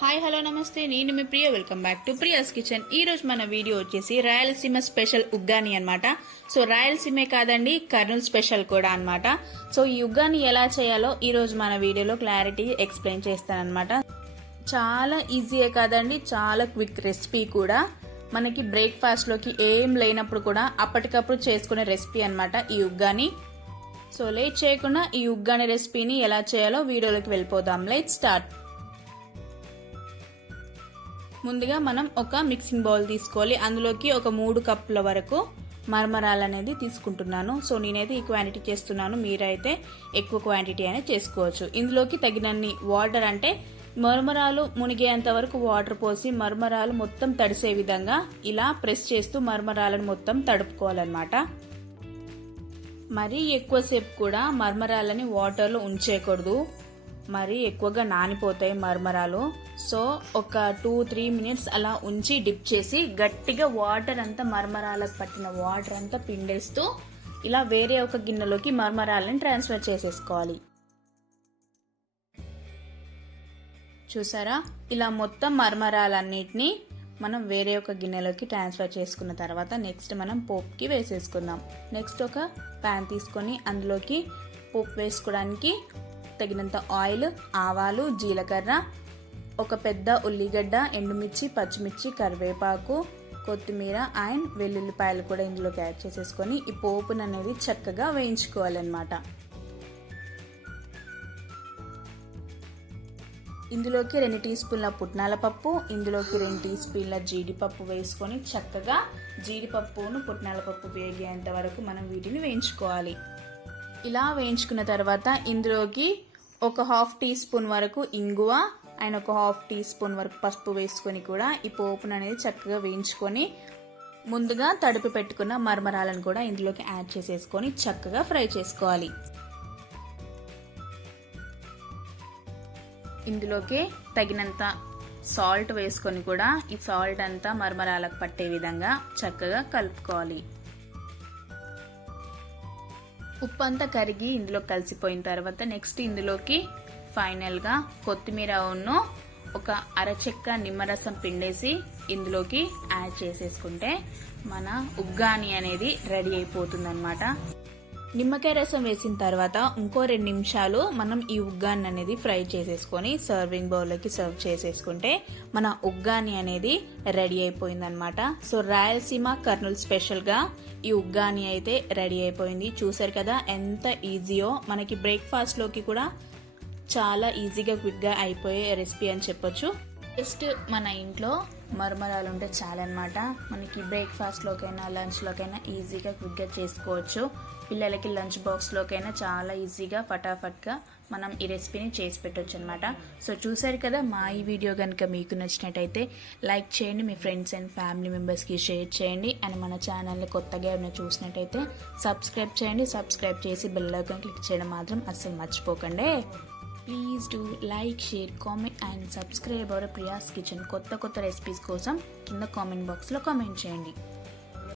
Hi hello నమస్తే, నేను మీ Priya. Welcome back to Priya's kitchen. ఈ రోజు మన వీడియో వచ్చేసి రాయలసీమ స్పెషల్ ఉగ్గాని అన్నమాట. సో రాయలసీమే కాదండి, కర్నూలు స్పెషల్ కూడా అన్నమాట. సో ఈ ఉగ్గాని ఎలా చేయాలో ఈ రోజు మన వీడియోలో క్లారిటీ ఎక్స్ప్లెయిన్ చేస్తానన్నమాట. చాలా ఈజీయే కాదండి, చాలా క్విక్ రెసిపీ కూడా. మనకి బ్రేక్ఫాస్ట్ లోకి ఏం లేనప్పుడు కూడా అప్పటికప్పుడు చేసుకునే రెసిపీ అన్నమాట ఈ ఉగ్గాని. సో లేట్ చేయకుండా ఈ ఉగ్గాని రెసిపీని ఎలా చేయాలో వీడియోలోకి వెళ్ళిపోదాం. Let's start. ముందుగా మనం ఒక మిక్సింగ్ బౌల్ తీసుకోవాలి. అందులోకి ఒక 3 కప్పుల వరకు మరమరాలు అనేది తీసుకుంటున్నాను. సో నేనైతే ఈ క్వాంటిటీ చేస్తున్నాను, మీరైతే ఎక్కువ క్వాంటిటీ అనేది చేసుకోవచ్చు. ఇందులోకి తగినన్ని వాటర్, అంటే మరమరాలు మునిగేంత వరకు వాటర్ పోసి మరమరాలు మొత్తం తడిసే విధంగా ఇలా ప్రెస్ చేస్తూ మరమరాలను మొత్తం తడుపుకోవాలన్నమాట. మరీ ఎక్కువసేపు కూడా మరమరాలని వాటర్లో ఉంచేయకూడదు, మరి ఎక్కువగా నానిపోతాయి మరమరాలు. సో ఒక 2-3 మినిట్స్ అలా ఉంచి డిప్ చేసి గట్టిగా వాటర్ అంతా మరమరాలకు పట్టిన వాటర్ అంతా పిండేస్తూ ఇలా వేరే ఒక గిన్నెలోకి మరమరాలని ట్రాన్స్ఫర్ చేసేసుకోవాలి. చూసారా, ఇలా మొత్తం మరమరాలన్నిటిని మనం వేరే ఒక గిన్నెలోకి ట్రాన్స్ఫర్ చేసుకున్న తర్వాత నెక్స్ట్ మనం పోపుకి వేసేసుకుందాం. నెక్స్ట్ ఒక ప్యాన్ తీసుకొని అందులోకి పోపు వేసుకోవడానికి తగినంత ఆయిల్, ఆవాలు, జీలకర్ర, ఒక పెద్ద ఉల్లిగడ్డ, ఎండుమిర్చి, పచ్చిమిర్చి, కరివేపాకు, కొత్తిమీర అండ్ వెల్లుల్లిపాయలు కూడా ఇందులోకి యాడ్ చేసేసుకొని ఈ పోపును అనేది చక్కగా వేయించుకోవాలన్నమాట. ఇందులోకి 2 టీ స్పూన్ల పుట్నాల పప్పు, ఇందులోకి 2 టీ స్పూన్ల జీడిపప్పు వేసుకొని చక్కగా జీడిపప్పును పుట్నాల పప్పు వేగేంత వరకు మనం వీటిని వేయించుకోవాలి. ఇలా వేయించుకున్న తర్వాత ఇందులోకి ఒక 1/2 టీ స్పూన్ వరకు ఇంగువ అండ్ ఒక 1/2 టీ స్పూన్ వరకు పసుపు వేసుకొని కూడా ఈ పోపును అనేది చక్కగా వేయించుకొని ముందుగా తడిపి పెట్టుకున్న మరమరాలను కూడా ఇందులోకి యాడ్ చేసేసుకొని చక్కగా ఫ్రై చేసుకోవాలి. ఇందులోకి తగినంత సాల్ట్ వేసుకొని కూడా ఈ సాల్ట్ అంతా మరమరాలకు పట్టే విధంగా చక్కగా కలుపుకోవాలి. ఉప్పు అంతా కరిగి ఇందులో కలిసిపోయిన తర్వాత నెక్స్ట్ ఇందులోకి ఫైనల్గా కొత్తిమీర ఒక అరచెక్క నిమ్మరసం పిండేసి ఇందులోకి యాడ్ చేసేసుకుంటే మన ఉగ్గాని అనేది రెడీ అయిపోతుంది అన్నమాట. నిమ్మకాయ రసం వేసిన తర్వాత ఇంకో 2 నిమిషాలు మనం ఈ ఉగ్గాని అనేది ఫ్రై చేసేసుకొని సర్వింగ్ బౌల్లోకి సర్వ్ చేసేసుకుంటే మన ఉగ్గాని అనేది రెడీ అయిపోయిందనమాట. సో రాయలసీమ కర్నూలు స్పెషల్గా ఈ ఉగ్గాని అయితే రెడీ అయిపోయింది. చూసారు కదా ఎంత ఈజీయో. మనకి బ్రేక్ఫాస్ట్లోకి కూడా చాలా ఈజీగా క్విక్గా అయిపోయే రెసిపీ అని చెప్పొచ్చు. జస్ట్ మన ఇంట్లో మరమరాలు ఉంటే చాలన్నమాట. మనకి బ్రేక్ఫాస్ట్లోకైనా లంచ్లోకైనా ఈజీగా క్విక్గా చేసుకోవచ్చు. పిల్లలకి లంచ్ బాక్స్లోకైనా చాలా ఈజీగా ఫటాఫట్గా మనం ఈ రెసిపీని చేసి పెట్టవచ్చు అనమాట. సో చూసారు కదా, మా ఈ వీడియో కనుక మీకు నచ్చినట్టయితే లైక్ చేయండి, మీ ఫ్రెండ్స్ అండ్ ఫ్యామిలీ మెంబర్స్కి షేర్ చేయండి. అండ్ మన ఛానల్ని కొత్తగా ఏమైనా చూసినట్టయితే సబ్స్క్రైబ్ చేయండి. సబ్స్క్రైబ్ చేసి బెల్ ఐకాన్ క్లిక్ చేయడం మాత్రం అస్సలు మర్చిపోకండి. Please do like, share, comment and subscribe our Priya's kitchen. కొత్త రెసిపీస్ కోసం కింద కామెంట్ బాక్స్లో కామెంట్ చేయండి.